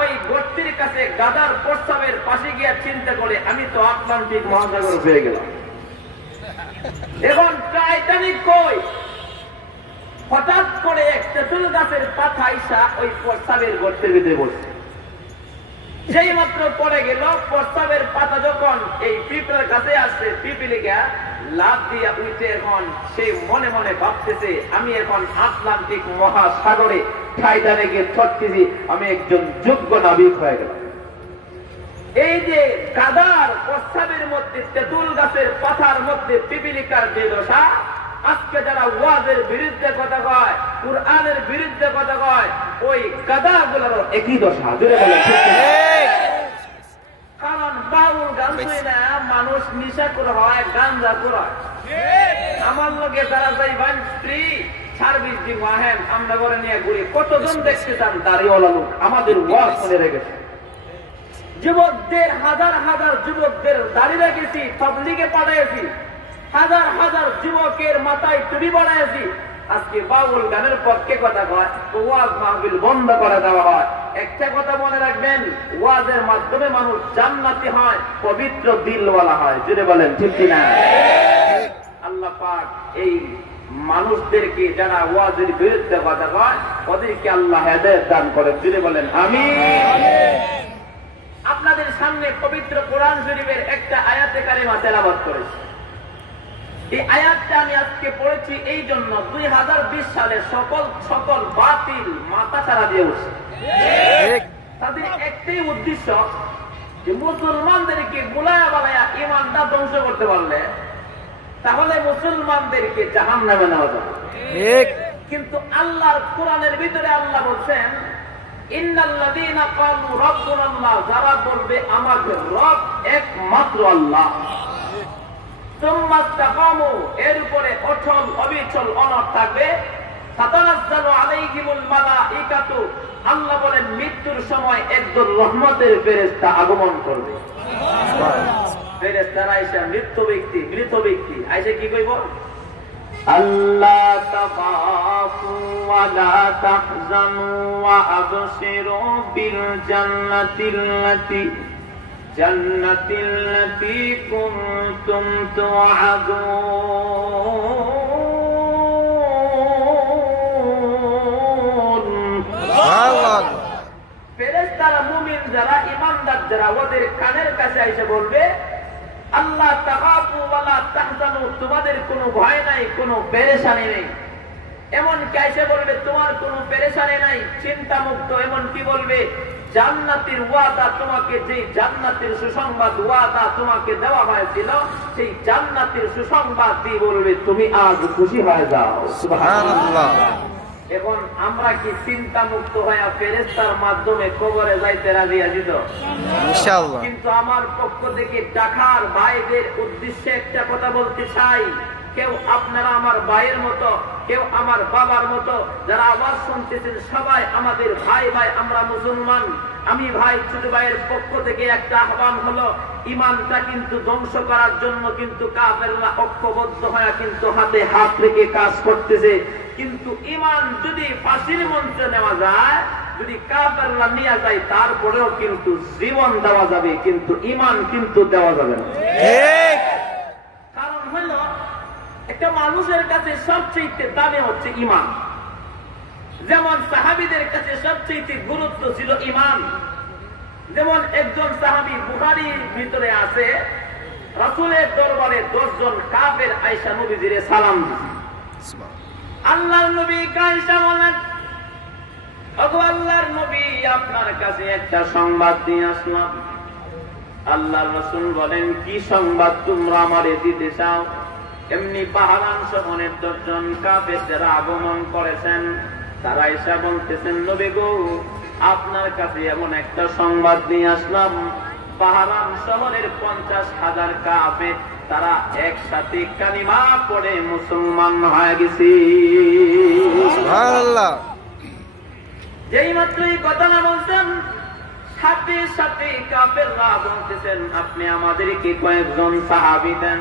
ওই গর্তের কাছে গাদার প্রস্তাবের পাশে গিয়ে চিন্তা করে আমি তো আটলান্টিক মহাসাগর পেয়ে গেলাম, এখন টাইটানিক কই? হঠাৎ করে এক তেঁতুল গাছের পাতা আইসা ওই প্রস্তাবের গর্তের ভিতরে বসছে। সেই মাত্র পড়ে গেল, প্রস্তাবের পাতা যখন এই পিঁপড়ের কাছে আসছে, পিপিলিকা লাফ দিয়া উঠে এখন সেই মনে মনে ভাবতেছে আমি এখন আটলান্টিক মহাসাগরে টাইটানিকে ছটতেছি, আমি একজন যোগ্য নাবিক হয়ে গেলাম। এই যে গাদার প্রস্তাবের মধ্যে তেঁতুল গাছের পাতার মধ্যে পিপিলিকার যে দশা, আজকে যারা ওয়াজের বিরুদ্ধে কথা কয়, কুরআনের বিরুদ্ধে কথা কয়, ওই গাদাগুলোর একই দশা। কারণ বাউল গান শুনে না মানুষ নিশা করে হয়, গাঞ্জা করে। আমার লোকে যারা যাইবেন স্ত্রী সার্ভিস দিন আহেন, আমরা করে নিয়ে ঘুরি, কতজন দেখতে চান দাড়িওয়ালা লোক আমাদের ওয়াজ শুনে রেখেছে। যুবকদের হাজার হাজার যুবকদের দাড়ি রেখেছি, তাবলীগে পাঠাইছি, হাজার হাজার যুবকের মাথায় টুপি বানাইছি। আজকে বাউল গানের পক্ষে কথা কয়, ওয়াজ মাহফিল বন্ধ করে দেওয়া হয়। একটা কথা মনে রাখবেন, ওয়াজের মাধ্যমে মানুষ জান্নাতি হয়, পবিত্র দিলওয়ালা হয়। জুড়ে বলেন ঠিক কিনা? আল্লাহ পাক এই মানুষদেরকে যারা ওয়াজের বিরুদ্ধে কথা কয়, ওদেরকে আল্লাহ হেদায়েত দান করেন। জুড়ে বলেন আমিন। আপনাদের সামনে পবিত্র কোরআন শরীফের একটা আয়াতে কারিমা তেলাওয়াত করেছি। এই আয়াতটা আমি আজকে পড়েছি এই জন্য 2020 সালে সকল বাতিল মাথা ছাড়া দিয়ে উঠছে। তাদের একটাই উদ্দেশ্য যে মুসলমানদেরকে গোলায়া বালায়া ইমানটা ধ্বংস করতে পারলে তাহলে মুসলমানদেরকে জাহান্নামে নেওয়া যাবে। কিন্তু আল্লাহর কোরআনের ভিতরে আল্লাহ বলছেন ইন্নাল্লাযীনা ক্বালু রাব্বুনাল্লাহ, যারা বলবে আমাদের রব একমাত্র আল্লাহ, সুম্মা ইসতাকামু, এর উপরে অচল অবিচল অনড় থাকবে, তাতানাজ্জালু আলাইহিমুল মালাইকাতু, আল্লাহ বলেন মৃত্যুর সময় একদল রহমতের ফেরেশতা আগমন করবে। ফেরেশতারা এসে মৃত ব্যক্তি আইসে কি কইব? আল্লাহ তাখাফু ওয়া লা তাহজানু ওয়া আবশিরু বিল জান্নাতিল্লাতী কুনতুম তুআদুন। ফেরেশতারা মুমিন যারা, ঈমানদার যারা, ওদের কানের কাছে এসে বলবে আল্লাহ তাখাফু ওয়া লা তাহজানু, তোমাদের কোনো ভয় নাই, কোনো পেরেশানি নেই। এমন কাইসে বলবে তোমার কোনো পেরেশানি নাই, চিন্তা মুক্ত। এমন কি বলবে? জান্নাতের ওয়াদা, তোমাকে যে জান্নাতের সুসংবাদ ওয়াদা তোমাকে দেওয়া হয়েছিল, সেই জান্নাতের সুসংবাদ দিয়ে বলবে তুমি আজ খুশি হয়ে যাও। সুবহানাল্লাহ। এখন আমরা কি চিন্তা মুক্ত হয়ে ফেরেশতার মাধ্যমে কবরে যাইতে রাজি আছি তো? ইনশাআল্লাহ। কিন্তু আমার পক্ষ থেকে ঢাকার ভাইদের উদ্দেশ্যে একটা কথা বলতে চাই, কেউ আপনারা আমার ভাইয়ের মতো, কেউ আমার বাবার মতো, যারা আওয়াজ শুনতেছেন সবাই আমাদের ভাই, আমরা মুসলমান। আমি ভাই ছোট ভাইয়ের পক্ষ থেকে একটা আহ্বান হলো, ইমানটা কিন্তু ধ্বংস করার জন্য কিন্তু কাফেররা ঐক্যবদ্ধ হয়ে কিন্তু হাতে হাত রেখে কাজ করতেছে। কিন্তু ইমান যদি ফাঁসির মঞ্চে নেওয়া যায়, যদি কাফেররা নিয়ে যায়, তারপরেও কিন্তু জীবন দেওয়া যাবে, কিন্তু ইমান কিন্তু দেওয়া যাবে না। কারণ হলো একটা মানুষের কাছে সবচেয়ে দামি হচ্ছে ইমান। যেমন সাহাবীদের কাছে সবচেয়ে গুরুত্ব ছিল ইমান। যেমন একজন সাহাবী বুখারীর ভিতরে আছে, রাসূলের দরবারে 10 জন কাফের আয়েশা নবীজিরে সালাম দিয়েছে। আল্লাহর নবী আয়েশা বলেন, ওগো আল্লাহর নবী, আপনার কাছে একটা সংবাদ নিয়ে আসলাম। আল্লাহর রাসূল বলেন, কি সংবাদ তোমরা আমারে দিতে চাও? এমনি পাহাড়ান শহরের 10 জন কাফের যারা আগমন করেছেন, তারা এসে বলতেছেন, নবী গো, আপনার কাছে এমন একটা সংবাদ নিয়ে আসলাম, পাহাড়ান শহরের 50,000 কাফের তারা একসাথে কালিমা পড়ে মুসলমান হয়ে গেছে। সুবহানাল্লাহ। যেই মাত্র এই কথাটা বলছেন, সাথে সাথে কাফেররা বলতেছেন, আপনি আমাদেরকে কয়েকজন সাহাবী দেন,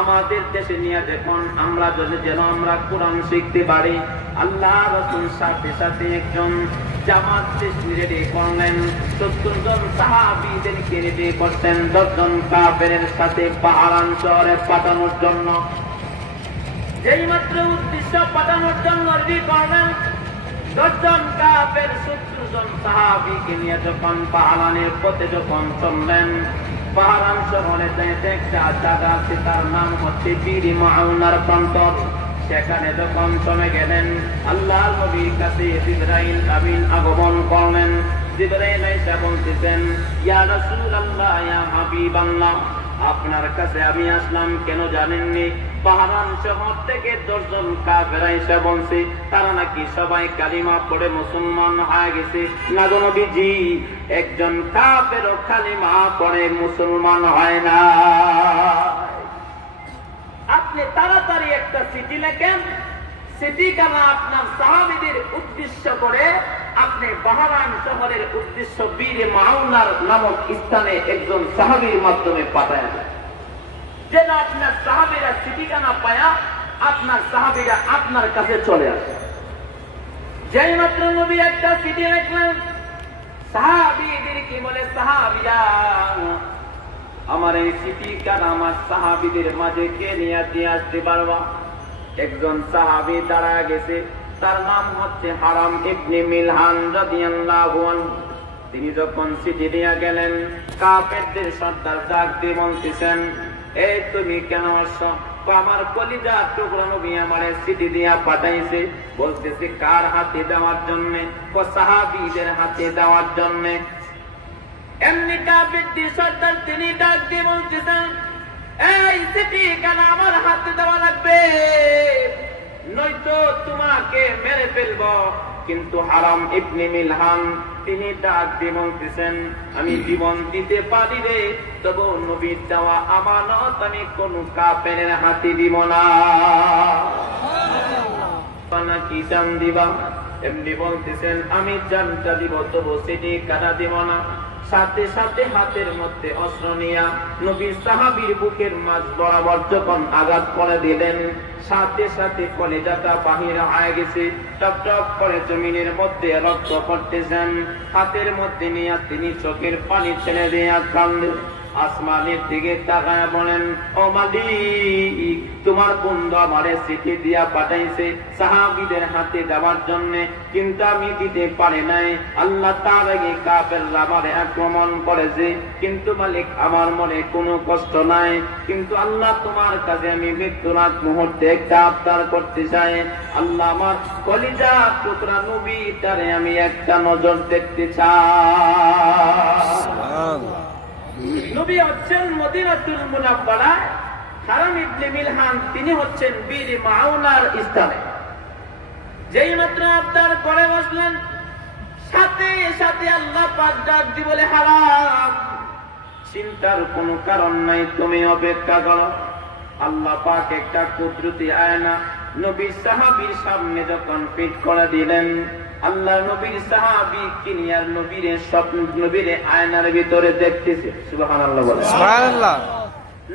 আমাদের দেশে নিয়ে দেখুন, আমরা যেন আমরা কোরআন শিখতে পারি। আল্লাহ রাসূল সাথে সাথে একজন জামাত রেডি করলেন, 70 জন সাহাবীদেরকে রেডি করতেন 10 জন কাফেরের সাথে পাহাড়াঞ্চলে পাঠানোর জন্য। যেই মাত্র উদ্দেশ্য পাঠানোর জন্য রেডি করলেন, 10 জন কাফের 70 জন সাহাবীকে নিয়ে যখন পাহাড়ানের পথে যখন চললেন, পাহাড়াঞ্চলে যেতে একটা জায়গা আছে, তার নাম হচ্ছে বীর মাউনার প্রান্তর। সেখানে যখন চলে গেলেন, আল্লাহর নবীর কাছে জিবরাইল আমিন আগমন করলেন। জিবরাইল এসে বলতেছেন, ইয়া রাসূলুল্লাহ, ইয়া হাবিবাল্লাহ, আপনার কাছে আমি আসলাম কেন জানেননি? পাহারান শহর থেকে 10 জন কাফের এসে বলছে তারা নাকি সবাই কালিমা পড়ে মুসলমান হয়ে গেছে। না গো নবীজি, একজন কাফেরও কালিমা পড়ে মুসলমান হয় না। আপনি তাড়াতাড়ি একটা চিঠি লেখেন, চিঠিখানা আপনার সাহাবীদের উদ্দেশ্য করে আপনি বাহরাইন শহরের উদ্দেশ্য বীর মাউনার নামক স্থানে একজন সাহাবীর মাধ্যমে পাঠায় দেন, যেন আপনার সাহাবীরা চিঠিখানা পায়া আপনার সাহাবীরা আপনার কাছে চলে আসে। যেই মাত্র নবী একটা চিঠি লিখলেন, সাহাবীদের কি বলে, সাহাবীরা আমার এই চিঠিখানা আমার সাহাবীদের মাঝে কে নিয়ে দিয়ে আসতে পারবা? একজন সাহাবী দাঁড়া গেছে, তার নাম হচ্ছে হারাম ইবনে মিলহান রাদিয়াল্লাহু আনহু। তিনি যখন চিঠি দিয়ে গেলেন, কাফেরদের সর্দার ডাক দিয়ে বলতেছেন, এই তুমি কেন আসছো? আমার কলিজা টুকরা নবী আমারে চিঠি দিয়া পাঠাইছে, বলতেছে কার হাতে দেওয়ার জন্য? সাহাবীদের হাতে দেওয়ার জন্য। এমনি কাফেরদের সর্দার তিনি ডাক দিয়ে বলতেছেন, এই চিঠিখানা আমার হাতে দেওয়া লাগবে, নয়তো তোমাকে মেরে ফেলবো। কিন্তু হারাম ইবনে মিলহান তিনি ডাক দিয়ে বলতেছেন, আমি জীবন দিতে পারি রে, তবু নবীর দেওয়া আমানত আমি কোন কাফেরের হাতে দিব না। কি জান দিবা? এমনি বলতেছেন, আমি জানটা দিব, তবু চিঠিখানা দিব না। সাথে সাথে হাতের মধ্যে অস্ত্র নিয়া নবীর সাহাবীর বুকের মাঝ বরাবর যখন আঘাত করে দিলেন, সাথে সাথে কলিজাটা বাহির হয়ে গেছে, টপ টপ করে জমিনের মধ্যে রক্ত পড়তেছেন। হাতের মধ্যে নিয়ে তিনি চোখের পানি ছেড়ে দিয়ে কাঁদলেন, আসমানের দিকে তাকায় বলেন, ও মালিক, তোমার বন্ধু আমারে চিঠি দিয়া পাঠাইছে সাহাবীদের হাতে দেওয়ার জন্য, কিন্তু আমি দিতে পারি নাই। আল্লাহ তার আগে কাফেররা আমারে আক্রমণ করেছে, কিন্তু মালিক আমার মনে কোনো কষ্ট নাই, কিন্তু আল্লাহ তোমার কাছে আমি মৃত্যুর আগ মুহূর্তে একটা আবদার করতে চাই। আল্লাহ আমার কলিজা টুকরা নবীটারে আমি একটা নজর দেখতে চাই। নবী হচ্ছেন মদিনাতুল মুনাওয়ারায়, হারাম ইবনে মিলহান তিনি হচ্ছেন বীর মাউনার স্থানে। যেই মাত্র আবদার করে বসলেন, সাথে সাথে আল্লাহ পাক ডাক দিয়ে বলে, হারাম, চিন্তার কোনো কারণ নাই, তুমি অপেক্ষা করো। আল্লাহ পাক একটা কুদরতি আয়না নবীর সাহাবীর সামনে যখন ফিট করে দিলেন, আল্লাহ নবীর সাহাবী কিনিয়ার নবীরে স্বপ্ন নবীরে আয়নার ভিতরে দেখতেছে। সুবহানাল্লাহ বলেন। সুবহানাল্লাহ।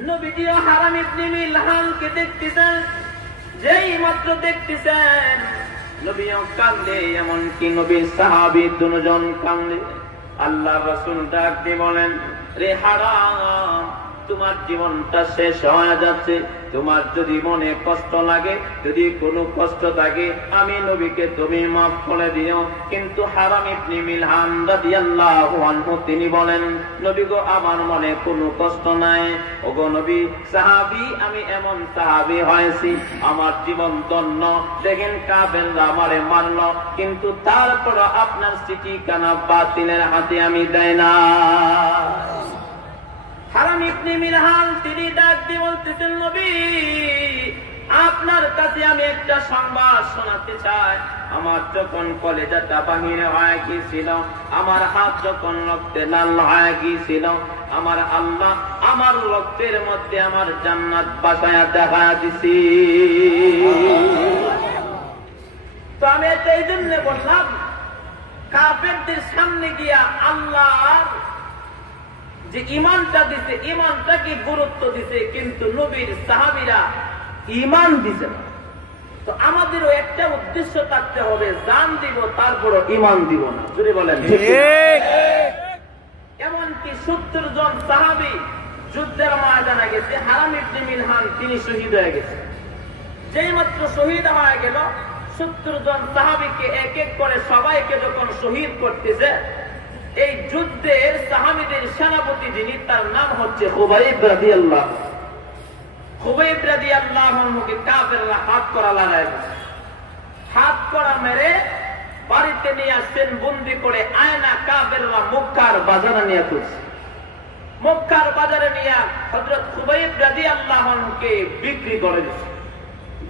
নবীজিও হারাম ইবনে মিলহানকে দেখতেছেন, যেই মাত্র দেখতেছেন নবীও কাঁদে, এমনকি নবীর সাহাবী দুজন কাঁদে। আল্লাহ রাসূল ডাক দিয়ে বলেন, রে হারাম, তোমার জীবনটা শেষ হয়ে যাচ্ছে, তোমার যদি মনে কষ্ট লাগে, যদি কোনো কষ্ট থাকে, আমি নবীকে তুমি মাফ করে দিও। কিন্তু হারাম ইবনে মিলহান রাদিয়াল্লাহু আনহু তিনি বলেন, নবী গো, আমার মনে কোনো কষ্ট নাই। ওগো নবী, সাহাবী আমি এমন সাহাবী হয়েছি, আমার জীবন ধন্য। দেখেন কাফেররা আমারে মারল, কিন্তু তারপর আপনার চিঠিখানা বাতিলের হাতে আমি দেই না। হারাম ইবনে মিলহান তিনি ডাক দিয়ে বলতেছেন, নবী, আপনার কাছে আমি একটা সংবাদ শোনাতে চাই। আমার যখন কলেজাটা বাহিরে হয়ে গিয়েছিল, আমার হাত যখন রক্তে লাল হয়ে গিয়েছিল, আমার আল্লাহ আমার রক্তের মধ্যে আমার জান্নাত বাসায়া দেখা দিছি। তো আমি এই জন্য বললাম, কাফেরদের সামনে গিয়া আল্লাহ যে ইমানটা দিছে, ইমানটাকে গুরুত্ব দিছে, কিন্তু নবীর সাহাবীরা ইমান দিছে না। তো আমাদেরও একটা উদ্দেশ্য থাকতে হবে, জান দিব তারপরও ঈমান দিব না। যদি বলেন ঠিক। এমনকি 70 জন সাহাবী যুদ্ধের ময়দানে গেছে, হারাম ইবনে মিলহান তিনি শহীদ হয়ে গেছে। যেই মাত্র শহীদ হয়ে গেল, 70 জন সাহাবীকে এক এক করে সবাইকে যখন শহীদ করতেছে, এই যুদ্ধের সাহাবীদের সেনাপতি যিনি, তার নাম হচ্ছে খুবাইব রাদিয়াল্লাহু। খুবাইব রাদিয়াল্লাহু আনহুকে কাফেররা হাত করা লাগায়, হাত করা মেরে বাড়িতে নিয়ে আসছেন বন্দি করে। আয়না কাফেররা মক্কার বাজারে নিয়ে তুলছে। মক্কার বাজারে নিয়ে হযরত খুবাইব রাদিয়াল্লাহু আনহুকে বিক্রি করে দিয়েছে।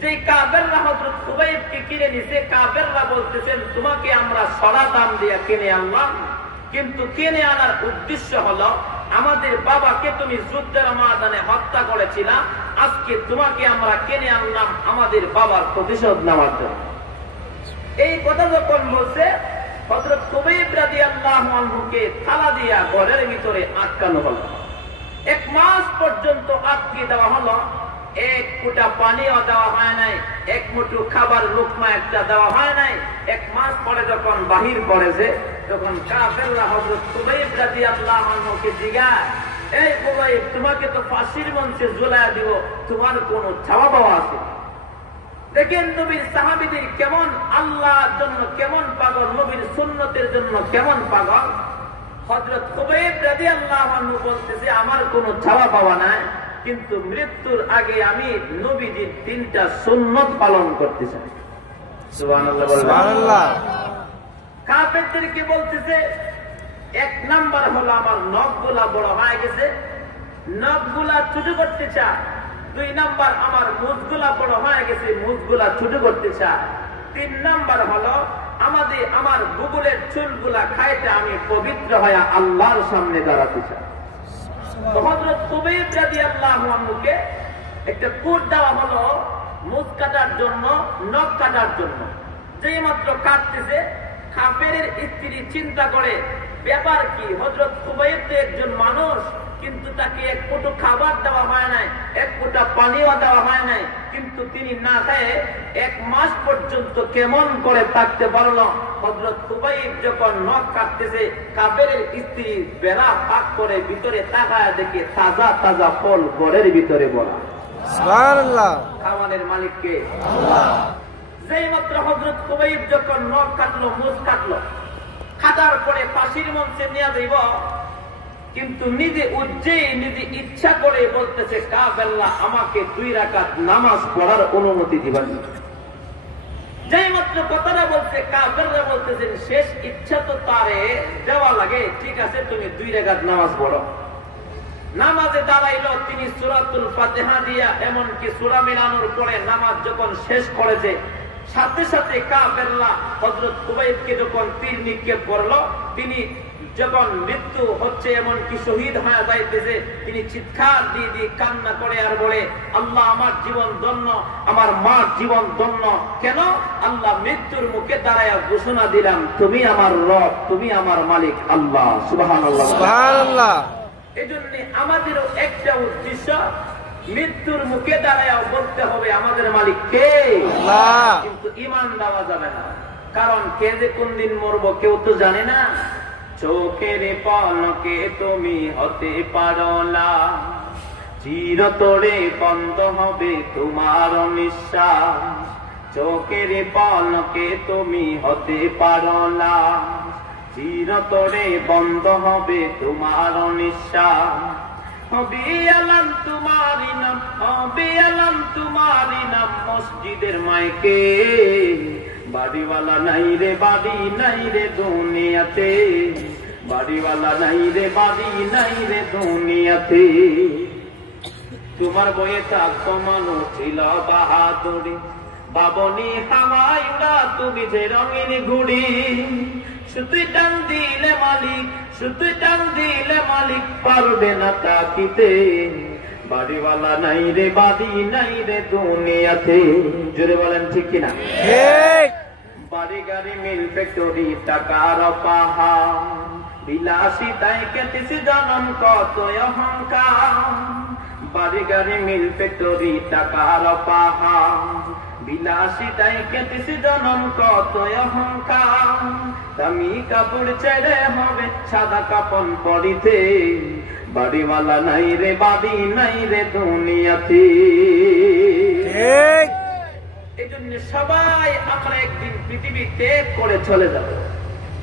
যে কাফেররা হযরত খুবাইবকে কিনে নিছে, কাফেররা বলতেছেন তোমাকে আমরা সরা দাম দিয়ে কিনে আনলাম, কিন্তু কিনে আনার উদ্দেশ্য হলো আমাদের বাবাকে তুমি যুদ্ধের ময়দানে হত্যা করেছিলা, আজকে তোমাকে আমরা কিনে আনলাম আমাদের বাবার প্রতিশোধ নেওয়ার জন্য। এই কথা যখন বলছে, হযরত খুবাইব রাদিয়াল্লাহু আনহুকে থালা দিয়া ঘরের ভিতরে আটকানো হলো। 1 মাস পর্যন্ত আটকে দেওয়া হলো। এক ফুটা পানিও দেওয়া হয় নাই, এক মুঠো খাবার লোকমা একটা দেওয়া হয় নাই। 1 মাস পরে যখন বাহির করেছে, তখন কাফেররা হযরত খুবাইব রাদিয়াল্লাহু আনহুকে জিজ্ঞাসা, এই খুবাইব, তোমাকে তো ফাঁসির মঞ্চে ঝুলাইয়া দিব, তোমার কোনো চাওয়া পাওয়া আছে? দেখেন নবীর সাহাবীদের কেমন আল্লাহর জন্য কেমন পাগল, নবীর সুন্নতের জন্য কেমন পাগল। হযরত খুবাইব রাদিয়াল্লাহু আনহু বলতেছে, আমার কোনো চাওয়া পাওয়া নাই, কিন্তু মৃত্যুর আগে আমি নবীজির 3টা সুন্নত পালন করতে চাই। সুবহানাল্লাহ, সুবহানাল্লাহ। কাফেরদেরকে বলতেছে, 1 নাম্বার হলো আমার নখগুলা বড় হয়ে গেছে, নখগুলা ছোট করতে চাই। 2 নাম্বার আমার মুখগুলা বড় হয়ে গেছে, মুখগুলা ছোট করতে চাই। 3 নাম্বার হলো আমার বুগুলের চুলগুলা খাইতে আমি পবিত্র হয়ে আল্লাহর সামনে দাঁড়াতে চাই। হযরত খুবাইব রাদিয়াল্লাহু আনহুকে একটা কোট দেওয়া হলো মুখ কাটার জন্য, নখ কাটার জন্য। যেই মাত্র কাটতেছে, কাফেরের স্ত্রী চিন্তা করে ব্যাপার কি, হযরত খুবাইব তো একজন মানুষ, কিন্তু তাকে 1 ফুটো খাবার দেওয়া হয় নাই, 1 ফোঁটা পানিও দেওয়া হয় নাই, কিন্তু তিনি না খেয়ে 1 মাস পর্যন্ত কেমন করে থাকতে পারলো। হযরত খুবাইব যখন নখ কাটতেছে, কাফেরের স্ত্রী বেড়া ফাঁক করে ভিতরে তাকায় দেখে তাজা তাজা ফল ঘরের ভিতরে বলা। সুবহানাল্লাহ। খাওয়ানোর মালিক কে? আল্লাহ। যেই মাত্র হযরত খুবাইব যখন নখ কাটলো, মুখ কাটলো, কাটার পরে ফাঁসির মঞ্চে নিয়ে যাইব, কিন্তু নিজে ইচ্ছা করে বলতেছে, কাফেররা আমাকে 2 রাকাত নামাজ পড়ার অনুমতি দিবেন। যেই মাত্র কথাটা বলছে, কাফেররা বলতেছেন শেষ ইচ্ছা তো তারে দেওয়া লাগে, ঠিক আছে তুমি 2 রাকাত নামাজ পড়ো। নামাজে দাঁড়াইলো, তিনি সূরাতুল ফাতিহা দিয়া এমনকি সূরা মিলানোর পরে নামাজ যখন শেষ করেছে, সাথে সাথে কাফেররা হযরত খুবাইবকে যখন তীর নিক্ষেপ করলো, তিনি যখন মৃত্যু হচ্ছে এমনকি শহীদ হয়ে যাইতেছে, তিনি চিৎকার দিয়ে দিয়ে কান্না করে আর বলে, আল্লাহ আমার জীবন ধন্য, আমার মার জীবন ধন্য। কেন? আল্লাহ মৃত্যুর মুখে দাঁড়ায়া ঘোষণা দিলাম, তুমি আমার রব, তুমি আমার মালিক আল্লাহ। সুবহানাল্লাহ, সুবহানাল্লাহ। এজন্য আমাদেরও একটা উদ্দেশ্য, মৃত্যুর মুখে দাঁড়ায়া বলতে হবে আমাদের মালিক কে? আল্লাহ। কিন্তু ঈমান দেওয়া যাবে না, কারণ কে যে কোন দিন মরবো কেউ তো জানে না। চোখের পলকে তুমি হতে পারো না, চিরতরে বন্ধ হবে তোমার নিঃশ্বাস। চোখের পলকে তুমি হতে পারো না, চিরতরে বন্ধ হবে তোমার নিঃশ্বাস। হবে আলাম তোমারি নাম, হবে আলাম তোমারি নাম মসজিদের মাইকে। বাড়িওয়ালা নাই রে বাড়ি নাই রে দুনিয়াতে, বাড়িওয়ালা নাই রে বাড়ি নাই রে দুনিয়াতে। তোমার বয়ে থাকতো মানুষ ছিল বাহাদুরি, বাবনি হাওয়াই উড়া তুমি যে রঙিন ঘুড়ি। শুধু টান দিলে মালিক, শুধু টান দিলে মালিক পারবে না তাকিতে। বাড়িওয়ালা নাই রে বাড়ি নাই রে দুনিয়াতে। জোরে বলেন ঠিক কিনা? ঠিক। বাড়ি গাড়ি মিল ফ্যাক্টরি টাকার পাহাড়, বিলাসিতায় কেটেছে জনম কত অহংকার। বাড়ি গাড়ি মিল ফ্যাক্টরি টাকার পাহাড়, বিলাসিতাই কেটেছি জনম কত অহংকার, দামি কাপড় ছেড়ে হবে সাদা কাপড় পরিতে, বাড়িওয়ালা নাই রে বাড়ি নাই রে দুনিয়াতে। এই জন্য সবাই আমরা একদিন পৃথিবী ত্যাগ করে চলে যাব।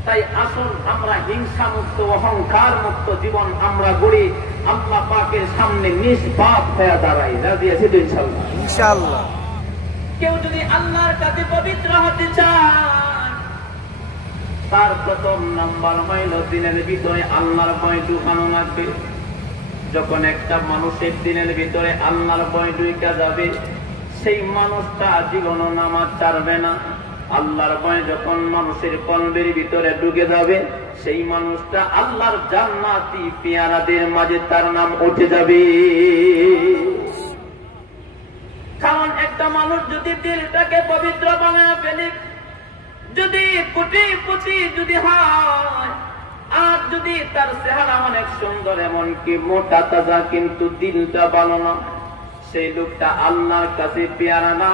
তাই আসুন আমরা হিংসা মুক্ত অহংকার মুক্ত জীবন আমরা গড়ি, আল্লাহ পাকের সামনে নিষ্পাপ হয়ে দাঁড়াই। রাজি আছি তো ইনশাআল্লাহ? ইনশাআল্লাহ। কেউ যদি আল্লাহর কাছে পবিত্র হতে চান, তার প্রথম নাম্বার হইল দিনের ভিতরে আল্লাহর ভয় ঢুকানো লাগবে। যখন একটা মানুষের দিনের ভিতরে আল্লাহর ভয় ঢুকা যাবে, সেই মানুষটা জীবনও নামাজ ছাড়বে না। আল্লাহর ভয় যখন মানুষের কলবের ভিতরে ঢুকে যাবে, সেই মানুষটা আল্লাহর জান্নাতি পেয়ারাদের মাঝে তার নাম উঠে যাবে। কারণ একটা মানুষ যদি দিলটাকে পবিত্র বানায় ফেলে, যদি কোটিপতি যদি হয়, আর যদি তার চেহারা অনেক সুন্দর, এমনকি মোটা তাজা, কিন্তু দিলটা ভালো না, সেই লোকটা আল্লাহর কাছে পেয়ারা না।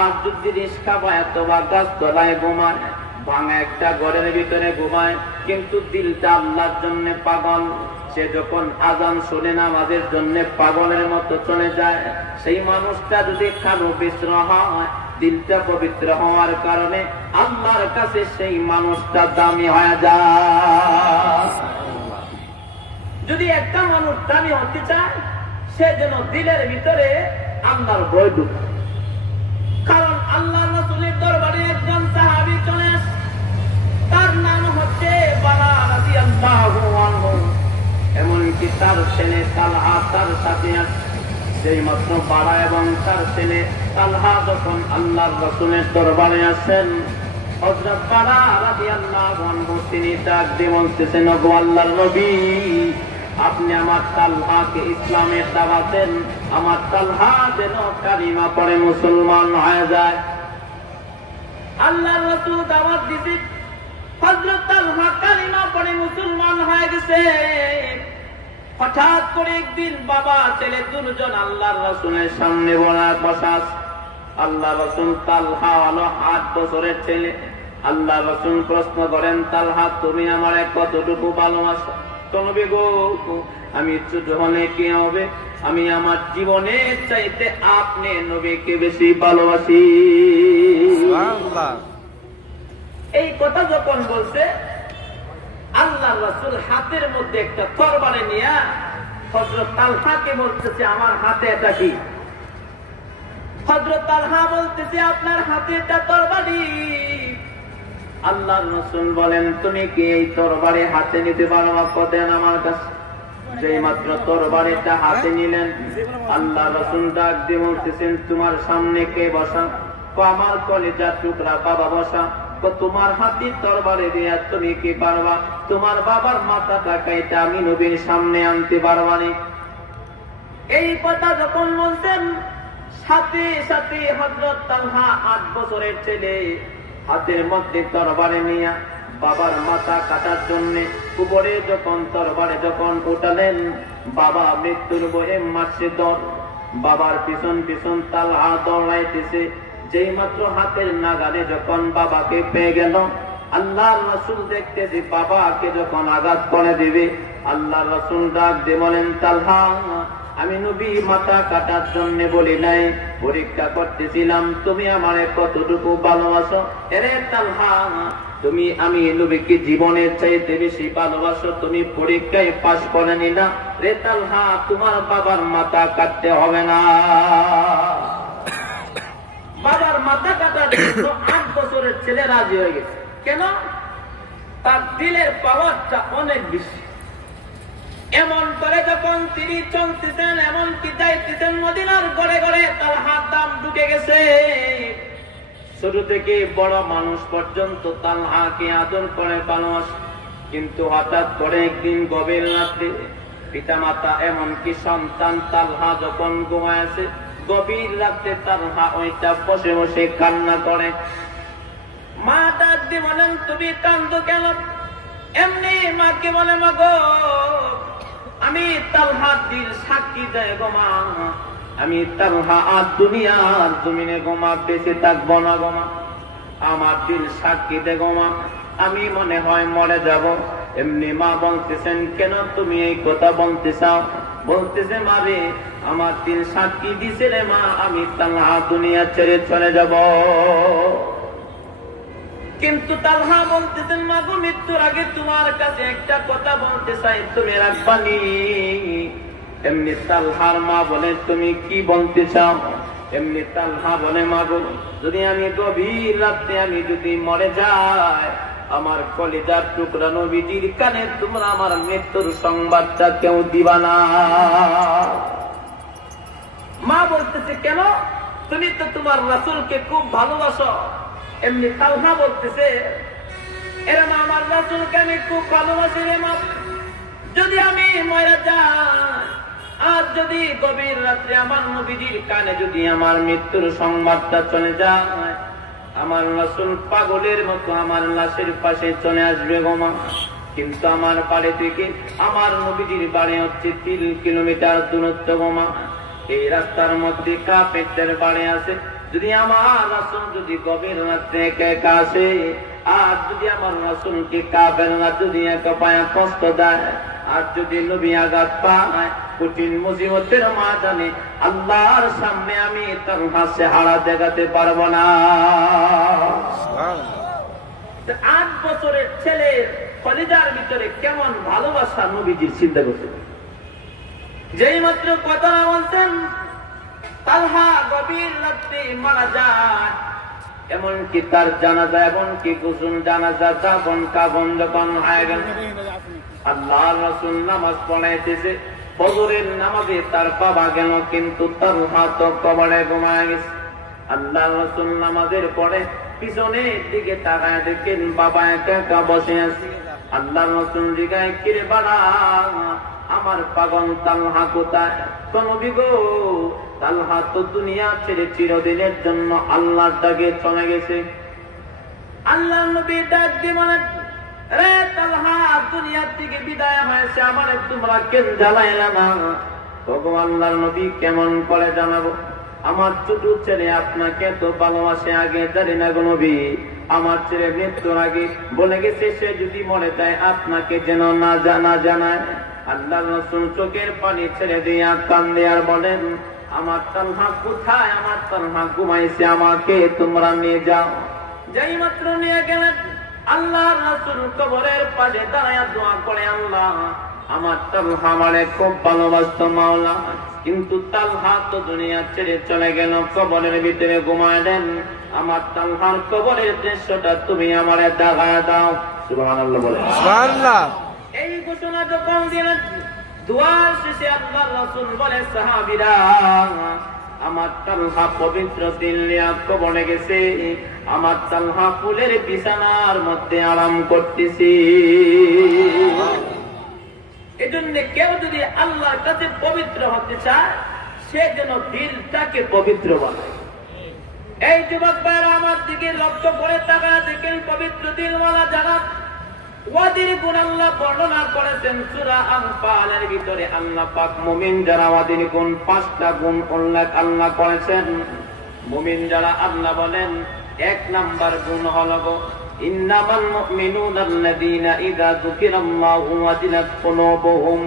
আর যদি রিস্কা বা অথবা গাছতলায় ঘুমায়, ভাঙা একটা ঘরের ভিতরে ঘুমায়, কিন্তু দিলটা আল্লাহর জন্য পাগল, সে যখন আজান শুনে নামাজের জন্য পাগলের মতো চলে যায়, সেই মানুষটা যদি কালো বিশ্র হয়, দিলটা পবিত্র হওয়ার কারণে আল্লাহর কাছে সেই মানুষটা দামি হয়ে যায়। যদি একটা মানুষ দামি হতে চায়, সে যেন দিলের ভিতরে আল্লাহর ভয় ঢুকে। কারণ আল্লাহ রাসূলের দরবারে একজন সাহাবী চলে আসে, তার নাম হচ্ছে বারা রাদিয়াল্লাহু আনহু। এমনকি তার ছেলে তালহা তার সাথে আছে। সেই মাত্র বারা এবং তার ছেলে তালহা যখন আল্লাহর রাসূলের দরবারে আসেন, হযরত বারা রাদিয়াল্লাহু আনহু তিনি ডাক দিয়ে বলতেছেন, ওগো আল্লাহর নবী, আপনি আমার তালহাকে ইসলামের দাওয়াত দেন, আমার তালহা যেন কালিমা পড়ে মুসলমান হয়ে যায়। আল্লাহর রাসূল দাওয়াত দিতে হযরত তালহা কালিমা পড়ে মুসলমান হয়ে গেছে। হঠাৎ করে একদিন বাবা ছেলে দুজন আল্লাহর রাসূলের সামনে বসা। আল্লাহর রাসূল তালহা হলো 8 বছরের ছেলে। আল্লাহর রাসূল প্রশ্ন করেন, তালহা তুমি আমারে কতটুকু ভালোবাসো? নবী গো, আমি ছোট হলে কি হবে, আমি আমার জীবনের চাইতে আপনি নবীকে বেশি ভালোবাসি। এই কথা যখন বলছে, আল্লাহর রাসূল হাতের মধ্যে একটা তরবারি নিয়ে হযরত তালহাকে বলতেছে, আমার হাতে এটা কি? হযরত তালহা বলতেছে, আপনার হাতে এটা তরবারি। আল্লাহর রাসূল বলেন, তুমি কি এই তরবারি হাতে নিতে পারো? দেন আমার কাছে। যেই মাত্র তরবারিটা হাতে নিলেন, আল্লাহর রাসূল ডাক দিয়ে বলতেছেন, তোমার সামনে কে বসা? আমার কলিজার টুকরা বাবা বসা। তোমার হাতে তরবারি দিয়ে তুমি কি পারবা? তোমার বাবার মাথাটা কাইটা আমি নবীর সামনে আনতে পারবা না। এই কথা যখন বলছেন, সাথে সাথে হযরত তালহা 8 বছরের ছেলে হাতের মধ্যে তরবারি নিয়ে বাবার মাথা কাটার জন্য উপরে যখন তরবারি যখন উঠালেন, বাবা মৃত্যুর ভয়ে মারছে দর। বাবার পিছন পিছন তালহা দৌড়াইতেছে। যেই মাত্র হাতের নাগালে যখন বাবাকে পেয়ে গেল, আল্লাহর রাসূল দেখতেছে বাবাকে যখন আঘাত করে দিবে, আল্লাহর রাসূল ডাক দিয়ে বলেন, তালহা, আমি নবী মাথা কাটার জন্য বলি নাই, পরীক্ষা করতেছিলাম তুমি আমারে কতটুকু ভালোবাসো। এরে তালহা, তুমি আমি নবীকে জীবনের চাইতে বেশি ভালোবাসো, তুমি পরীক্ষায় পাস করে নিলা। রে তালহা, তোমার বাবার মাথা কাটতে হবে না। বাবার মাথা কাটার জন্য 8 বছরের ছেলে রাজি হয়ে গেছে। কেন? তার দিলের পাওয়ারটা অনেক বেশি। এমন করে যখন তিনি চলতেছেন, এমন কি যাইতেছেন মদিনার ঘরে ঘরে, তার হাত দাম ঢুকে গেছে। ছোট থেকে বড় মানুষ পর্যন্ত তালহাকে আদর করে ভালোবাসে। কিন্তু হঠাৎ করে একদিন গভীর রাতে পিতা মাতা এমনকি সন্তান তালহা যখন ঘুমায়, গভীর রাতে তালহা ওইটা বসে বসে কান্না করে। মা ডাক দিয়ে বলেন, তুমি কান্দো কেন? এমনি মাকে বলে, মা গো, আমি তালহার দিল সাক্ষী দেয় গো মা, আমি তালহা আর দুনিয়ার জমিনে গোমা বেঁচে থাকবো না গোমা, আমার দিল সাক্ষী দে গোমা, আমি মনে হয় মরে যাব। এমনি মা বলতেছেন, কেন তুমি এই কথা বলতে চাও? বলতেছে, মারে আমার দিল সাক্ষী দিছে রে মা, আমি তালহা দুনিয়া ছেড়ে চলে যাব। কিন্তু তালহা বলতেছেন, মা গো মৃত্যুর আগে তোমার কাছে একটা কথা বলতে চাই, তুমি রাখবানি? এমনি তালহার মা বলে, তুমি কি বলতে চাও? এমনি তালহা বলে, মা গো যদি আমি গভীর রাতে আমি যদি মরে যাই, আমার কলিজার টুকরা নবীজির কানে তোমরা আমার মৃত্যুর সংবাদটা কেউ দিবা না। মা বলতেছে, কেন? তুমি তো তোমার রাসূলকে খুব ভালোবাসো। এমনি তালহা বলতেছে, এরা মা আমার রাসূলকে আমি খুব ভালোবাসি রে মা, যদি আমি মরে যাই আর যদি গভীর রাত্রে আমার নবীজির কানে যদি আমার মৃত্যুর সংবাদটা চলে যায়, আমার রাসূল পাগলের মতো আমার লাশের পাশে চলে আসবে গো মা। কিন্তু আমার বাড়ি থেকে আমার নবীজির বাড়ি হচ্ছে 3 কিলোমিটার দূরত্ব গো মা। এই রাস্তার মধ্যে কাফেরদের বাড়ি আছে, যদি আমার রাসূল যদি গভীর রাত্রে একা একা আসে আর যদি আমার রাসূলকে কাফেররা যদি একা পায়া কষ্ট দেয় আর যদি নবী আঘাত পায়, কঠিন মুসিবতের মাঝানে আল্লাহর সামনে আমি তার হাসে হারা দেখাতে পারবো না। 8 বছরের ছেলের কলিজার ভিতরে কেমন ভালোবাসা নবীজির চিন্তা করতে। যেই মাত্র কথা বলছেন, তালহা গভীর রাত্রে মারা যায়। এমনকি তার জানাজা, এমনকি গোসল জানাজা দাফন কাফন যখন হয়ে গেল, আল্লাহর রাসূল নামাজ পড়াইতেছে, ফজরের নামাজে তার বাবা গেল, কিন্তু তালহা তো কবরে ঘুমায় গেছে। আল্লাহর রাসূল নামাজের পরে পিছনের দিকে তাকায় দেখেন বাবা একা একা বসে আছে। আল্লাহর রাসূল জিজ্ঞাসা, কিরে বাবা, আমার পাগল তালহা কোথায়? নবী গো, তালহা তো দুনিয়া ছেড়ে চিরদিনের জন্য আল্লাহর ডাকে চলে গেছে। আল্লাহর নবী ডাক দিয়ে বলেন, রে তালহা দুনিয়া থেকে বিদায় হয়েছে, আমারে তোমরা কেন জ্বালাইলা না? ওগো আল্লাহর নবী, কেমন করে জানাবো? আমার ছোট ছেলে আপনাকে তো ভালোবাসে, আগে জানি না গো নবী, আমার ছেলে মৃত্যুর আগে বলে গেছে সে যদি মরে যায় আপনাকে যেন না জানায়। আল্লাহর রাসূল চোখের পানি ছেড়ে দিয়ে কান্দে আর বলেন, আমার তালহা কোথায়? আমার তালহা ঘুমাইছে, আমাকে তোমরা নিয়ে যাও। যেই মাত্র নিয়ে গেলেন, আল্লাহর রাসূল কবরের পাশে দাঁড়ায় দোয়া করে, আল্লাহ আমার তালহা আমারে খুব ভালোবাসতো মাওলা, কিন্তু তালহা তো দুনিয়া ছেড়ে চলে গেল, কবরের ভিতরে ঘুমায় দেন, আমার তালহার কবরের দৃশ্যটা তুমি আমারে দেখায় দাও। সুবহানাল্লাহ বলে। সুবহানাল্লাহ। এই ঘোষণা যখন দিলেন, দুয়ার শেষে আল্লাহর রাসূল বলে, সাহাবীরা আমার তালহা পবিত্র দিল নিয়ে কবরে গেছে, আমার তালহা ফুলের বিছানার মধ্যে আরাম করতেছে। এজন্য কেউ যদি আল্লাহর কাছে পবিত্র হতে চায়, সে যেন দিলটাকে পবিত্র বানায়। এই যুবক ভাইরা আমার দিকে লক্ষ্য করে তাকায় দেখেন, পবিত্র দিলওয়ালা যারা, ওয়াদের গুণ আল্লাহ বর্ণনা করেছেন সূরা আনফালের ভিতরে। আল্লাহ পাক মুমিন যারা, ওয়াদের গুণ 5টা গুণ উল্লেখ আল্লাহ করেছেন। মুমিন যারা আল্লাহ বলেন 1 নাম্বার গুণ হলো ইন্নামাল মুমিনুনা আল্লাযীনা ইযা যুকিরাল্লাহু ওয়াজিলাত কুলুবুহুম।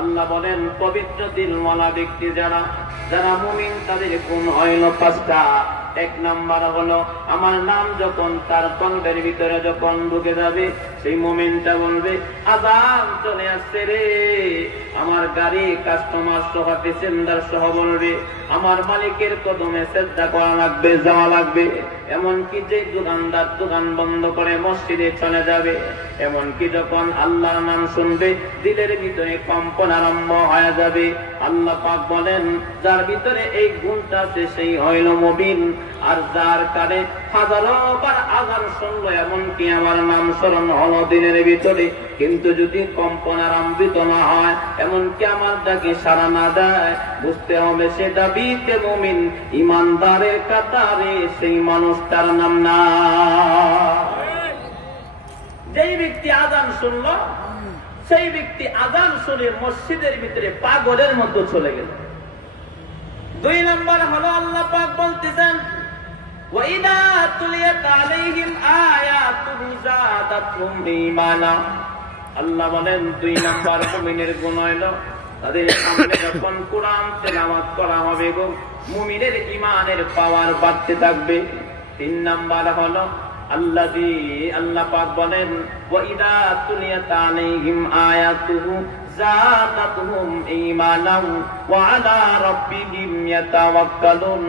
আল্লাহ বলেন পবিত্র দিলওয়ালা ব্যক্তি যারা, যারা মুমিন তাদের গুণ হলো 5টা। 1 নাম্বার হলো আমার নাম যখন তার কলবের ভিতরে যখন ঢুকে যাবে, সেই মুমিনটা বলবে, আযান চলে আসছে রে। আমার গাড়ি কাস্টমার সহ প্যাসেঞ্জার সহ বলবে, আমার মালিকের কদমে সিজদা করা লাগবে, যাওয়া লাগবে। এমনকি যে দোকানদার দোকান বন্ধ করে মসজিদে চলে যাবে, এমনকি যখন আল্লাহর নাম শুনবে দিলের ভিতরে কম্পন আরম্ভ হয়ে যাবে। আল্লাহ পাক বলেন, যার ভিতরে এই গুণটা আছে সেই হইল মুমিন। আর যার কানে হাজারো বার আযান শুনলো, এমনকি আমার নাম স্মরণ হলো দিনের ভিতরে, কিন্তু যদি কম্পন আরম্ভিত না হয়, এমনকি আমার ডাকে সাড়া না দেয়, বুঝতে হবে সে দাবিতে মুমিন, ইমানদারের কাতারে সেই মানুষটার নাম না। যেই ব্যক্তি আযান শুনলো, সেই ব্যক্তি আযান শুনে মসজিদের ভিতরে পাগলের মতো চলে গেল। দুই নম্বর হলো আল্লাহ পাক বলতেছেন ওয়াইদা তুলিয়াত আলাইহিম আয়াতুহু যাদাতুহুম ঈমানা। আল্লাহ বলেন দুই নম্বর মুমিনের গুণ হলো তাদের সামনে যখন কোরআন তেলাওয়াত করা হবে গো মুমিনের ঈমানের পাওয়ার বাড়তে থাকবে। তিন নম্বর হলো আল্লাহ পাক বলেন ওয়াইদা তুলিয়াত আলাইহিম আয়াতুহু যাদাতুহুম ঈমানান ওয়া আলা রাব্বিহিম ইয়াতাওয়াক্কালুন।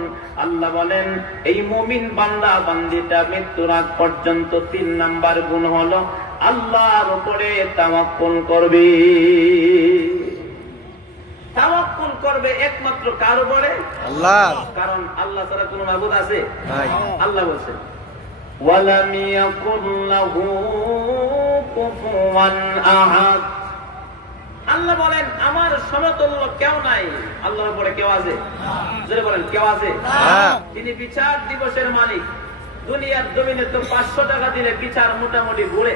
আল্লাহ বলেন এই মুমিন বান্দা বান্দিটা মৃত্যুর আগ পর্যন্ত তিন নাম্বার গুণ হলো আল্লাহর উপরে তাওয়াক্কুল করবে। তাওয়াক্কুল করবে একমাত্র কার উপরে? আল্লাহ। কারণ আল্লাহ ছাড়া কোনো মাবুদ আছে? নাই। আল্লাহ বলেন ওয়ালাম ইয়াকুল লাহু কুফুয়ান আহাদ। আল্লাহ বলেন আমার সমতুল্য কেউ নাই। আল্লাহর উপরে কেউ আছে? জোরে বলেন কেউ আছে? তিনি বিচার দিবসের মালিক। দুনিয়ার জমিনে তো 500 টাকা দিলে বিচার মোটামুটি ঘুরে,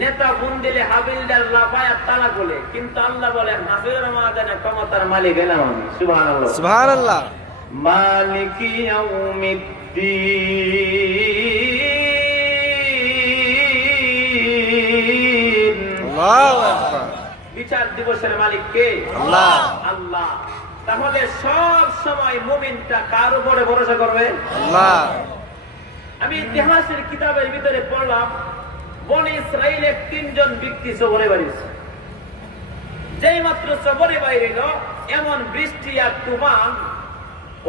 নেতা গুণ দিলে হাবিলদার লাফায় তালা বলে, কিন্তু আল্লাহ বলেন হাফিজুর রহমান ক্ষমতার মালিক এলাম আমি। সুবহানাল্লাহ সুবহানাল্লাহ। মালিকি ইয়াউমিদ্দিন। আল্লাহু আকবার। বিচার দিবসের মালিক কে? আল্লাহ। আল্লাহ। তাহলে সব সময় মুমিনটা কার উপরে ভরসা করবে? আল্লাহ। আমি ইতিহাসের কিতাবের ভিতরে পড়লাম বনি ইসরাইলের 3 জন ব্যক্তি সফরে বেরিয়েছে। যেই মাত্র সফরে বাইরেল এমন বৃষ্টি আর তুফান,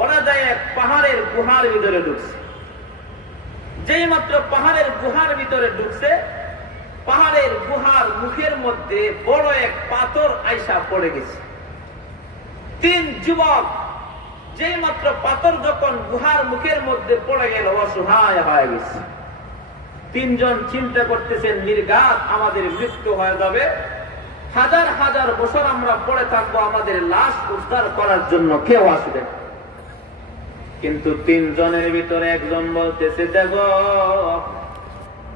ওরা যায় পাহাড়ের গুহার ভিতরে ঢুকছে। যেই মাত্র পাহাড়ের গুহার ভিতরে ঢুকছে, পাহাড়ের গুহার মুখের মধ্যে বড় এক পাথর আইসা পড়ে গেছে। 3 যুবক যেই মাত্র পাথর যখন গুহার মুখের মধ্যে পড়ে গেল অসহায় হয়ে গেছে। 3 জন চিন্তা করতেছেন নির্ঘাত আমাদের মৃত্যু হয়ে যাবে, হাজার হাজার বছর আমরা পড়ে থাকবো, আমাদের লাশ উদ্ধার করার জন্য কেউ আসবে। কিন্তু 3 জনের ভিতরে একজন বলতেছে দেখো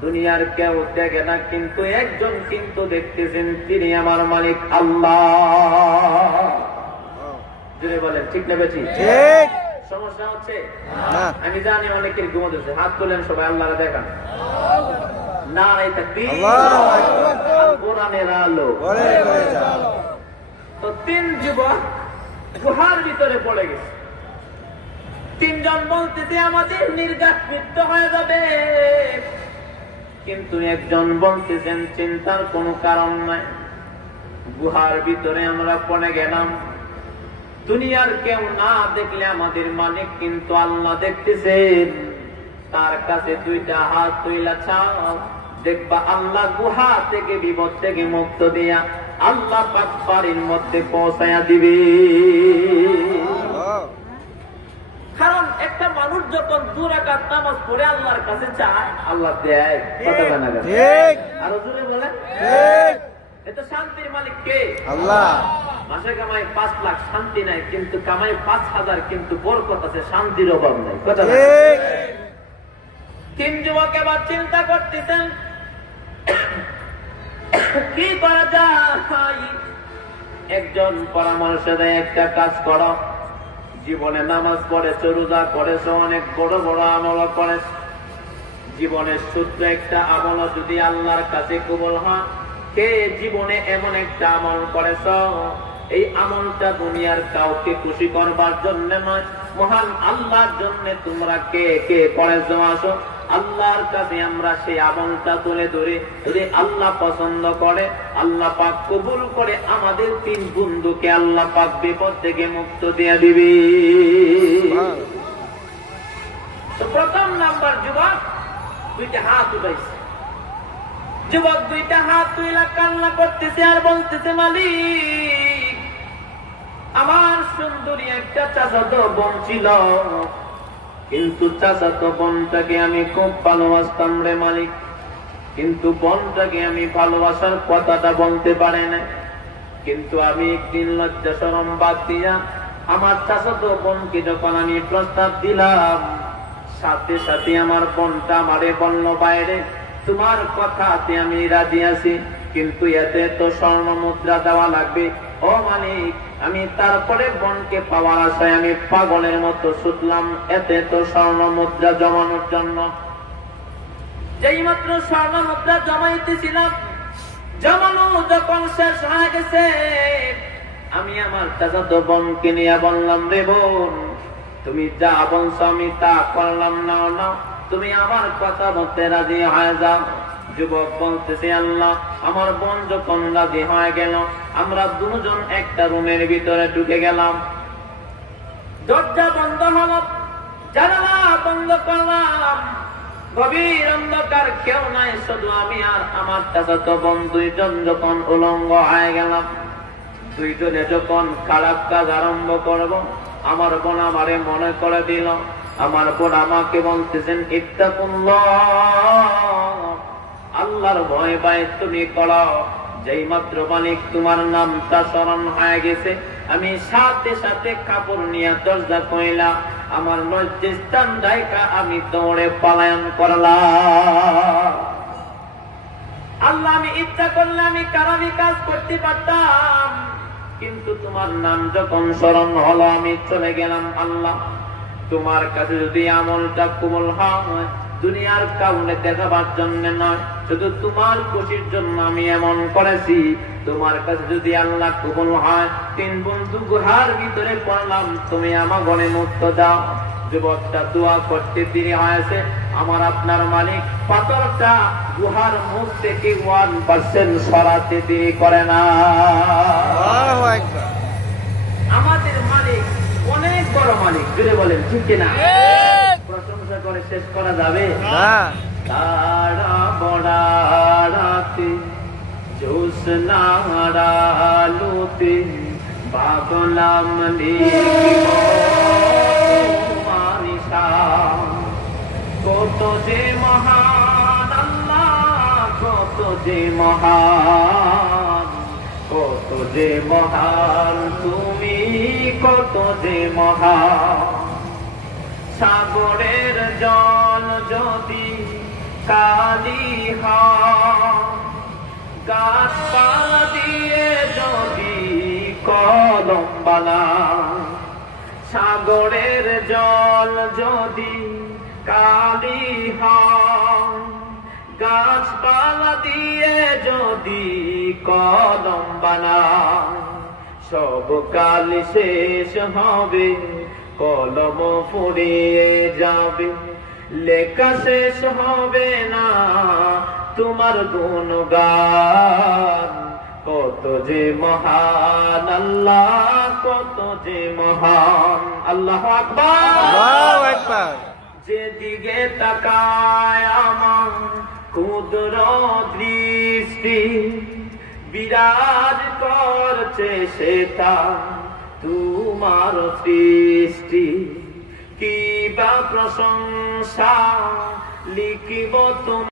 দুনিয়ার কেউ দেখে না, কিন্তু একজন কিন্তু দেখতেছেন, তিনি আমার মালিক আল্লাহ। জোরে বলেন ঠিক না বেঠিক? ঠিক। সমস্যা হচ্ছে না? আমি জানি অনেকের ঘুমোতেছে, হাত তোলেন সবাই, আল্লাহরে দেখান। নারে তাকবীর, আল্লাহু আকবার, কোরআনের আলো। তো 3 যুবক গুহার ভিতরে পড়ে গেছে। 3 জন বলতেছে আমাদের নির্ঘাত মৃত্যু হয়ে যাবে, কিন্তু একজন বলতেছেন চিন্তার কোনো কারণ নাই, গুহার ভিতরে আমরা পড়ে গেলাম, দুনিয়ার কেউ না দেখলে আমাদের মালিক কিন্তু আল্লাহ দেখতেছেন, তার কাছে 2টা হাত তুইলা চাও, দেখবা আল্লাহ গুহা থেকে বিপদ থেকে মুক্ত দিয়া আল্লাহ পাক বাড়ির মধ্যে পৌঁছায়া দিবে। কারণ একটা মানুষ যখন 2 রাকাত নামাজ পড়ে আল্লাহর কাছে চায়, আল্লাহ দেয়। কথা বলেন ঠিক? আর জোরে বলেন ঠিক। এটা শান্তির মালিক কে? আল্লাহ। মাসে কামাই 5 লাখ, শান্তি নাই, কিন্তু কামাই 5000, কিন্তু বরকত আছে, শান্তির অভাব নাই। কথা ঠিক। 3 যুবক এবার চিন্তা করতেছেন কি করা যায়। একজন পরামর্শ দেয় একটা কাজ করো, জীবনে নামাজ পড়েছ, রোজা করেছ, অনেক বড় বড় আমল করেছ, জীবনের সূত্র একটা আমল যদি আল্লাহর কাছে কবুল হয়, কে জীবনে এমন একটা আমল করেছ, এই আমলটা দুনিয়ার কাউকে খুশি করবার জন্য নয়, মহান আল্লাহর জন্য তোমরা কে কে করেছ আসো, আল্লাহর কাছে আমরা সেই আমলটা তুলে ধরে, যদি আল্লাহ পছন্দ করে, আল্লাহ পাক কবুল করে, আমাদের 3 বন্ধুকে আল্লাহ পাক বিপদ থেকে মুক্ত দিয়ে দিবে। তো প্রথম নাম্বার যুবক 2টা হাত উঠাইছে। যুবক 2টা হাত তুইলা কান্না করতেছে আর বলতেছে মালিক আমার সুন্দরী একটা চাচাতো বোন ছিল, কিন্তু চাচাতো বোনটাকে আমি খুব ভালোবাসতাম রে মালিক, কিন্তু বোনটাকে আমি ভালোবাসার কথাটা বলতে পারে না, কিন্তু আমি একদিন লজ্জা শরম বাদ দিয়া আমার চাচাতো বোনকে যখন আমি প্রস্তাব দিলাম, সাথে সাথে আমার বোনটা আমারে বলল বাইরে তোমার কথাতে আমি রাজি আছি, কিন্তু এতে তো স্বর্ণ মুদ্রা দেওয়া লাগবে। ও মালিক, আমি তারপরে বোনকে পাওয়ার আশায় আমি পাগলের মতো ছুটলাম এতে তো স্বর্ণ মুদ্রা জমানোর জন্য। যেই মাত্র স্বর্ণ মুদ্রা জমাইতেছিলাম, জমানো যখন শেষ হয়ে গেছে, আমি আমার চাচাতো বোনকে নিয়ে বললাম, রে বোন, তুমি যা বলছো আমি তা করলাম না, না তুমি আমার কথা মতে রাজি হয়ে যাও। যুবক বলতেছে, আল্লাহ, আমার বোন যখন রাজি হয়ে গেল, আমরা দুজন একটা রুমের ভিতরে ঢুকে গেলাম। দরজা বন্ধ হলো, জানালা বন্ধ করলাম, গভীর অন্ধকার, কেউ নাই, শুধু আমি আর আমার চাচাতো বোন দুইজন যখন উলঙ্গ হয়ে গেলাম। দুইজনে যখন খারাপ কাজ আরম্ভ করব, আমার বোন আমারে মনে করে দিল, আমার বোন আমাকে বলতেছেন, ইত্তাকুল্লাহ, আল্লাহর ভয় পায় তুমি করো। যেই মাত্র মালিক তোমার নামটা স্মরণ হয়ে গেছে, আমি সাথে সাথে কাপড় নিয়ে দরজা কইলা, আমার লজ্জাস্থান ডাইকা আমি দৌড়ে পলায়ন করলাম। আল্লাহ, আমি ইচ্ছা করলে আমি কারামি কাজ করতে পারতাম, কিন্তু তোমার নাম যখন স্মরণ হলো আমি চলে গেলাম। আল্লাহ, তোমার কাছে যদি আমলটা কবুল হয়, দুনিয়ার কাউকে দেখাবার জন্য নয়, শুধু তোমার খুশির জন্য আমি এমন করেছি। তোমার কাছে যদি আল্লাহ কবুল হয়, তিন বন্ধু গুহার ভিতরে পড়লাম, তুমি আমার গনে মুক্ত দাও। যুবকটা দোয়া করতে দেরি হয়েছে, আমার আপনার মালিক পাথরটা গুহার মুখ থেকে 1% সরাতে দেরি করে না। আমাদের মালিক অনেক বড় মালিক, জুড়ে বলেন ঠিক কিনা? প্রশংসা করে শেষ করা যাবে না। তারা বড়াতে জোসনা আলোতে বাবলাম কত যে মহান আল্লাহ, কত যে মহান, কত যে মহান তুমি, কত যে মহান। সাগরের জল যদি কালি হয়, গাছপালা দিয়ে যদি কলম বানায়, সাগরের জল যদি কালি হয়, গাছপালা দিয়ে যদি কলম বানায়, সব কাল শেষ হবে, কলম ফুরিয়ে যাবে, লেখা শেষ হবে না তোমার গুণগান। কত যে মহান আল্লাহ, কত যে মহান। আল্লাহু আকবার, আল্লাহু আকবার। যেদিকে তাকায় আমার ক্ষুদ্র দৃষ্টি, বিরাজ করছে সেটা তোমার সৃষ্টি। কি বা প্রশংসা লিখিব তুমি।